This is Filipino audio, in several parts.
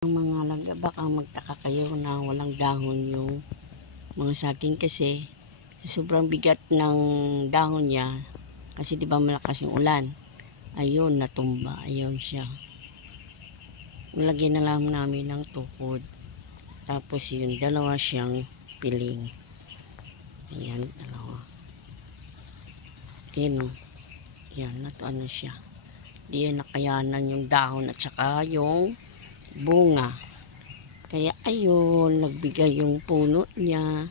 Ang mga langga, baka magtaka kayo na walang dahon yung mga saging kasi sobrang bigat ng dahon niya kasi di ba malakas yung ulan. Ayun, natumba. Ayun siya. Lagyan na lang namin ng tukod. Tapos yun, dalawa siyang piling. Ayan, dalawa. Ayan o. Ayan, ano siya. Di yan nakayanan yung dahon at saka yung bunga. Kaya ayun, nagbigay yung puno niya.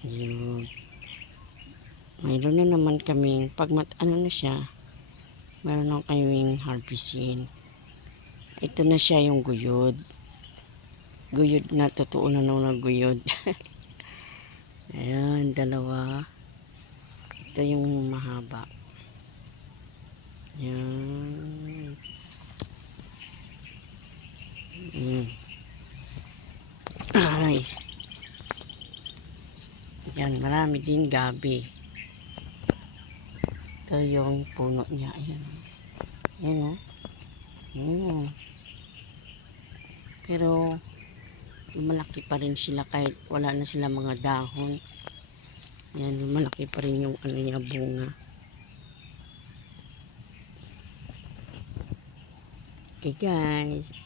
Ayun. Mayroon na naman kaming, pag ano na siya, mayroon na kaming harvestin. Ito na siya yung guyod. Guyod na, totoo na nung guyod. Ayan, dalawa. Ito yung mahaba. Ayan. Ay. Yan, marami din gabi. Ito yung puno niya. Ayan. Ayan o. Pero, malaki pa rin sila kahit wala na sila mga dahon. Ayan, malaki pa rin yung ano niya, bunga. Okay guys.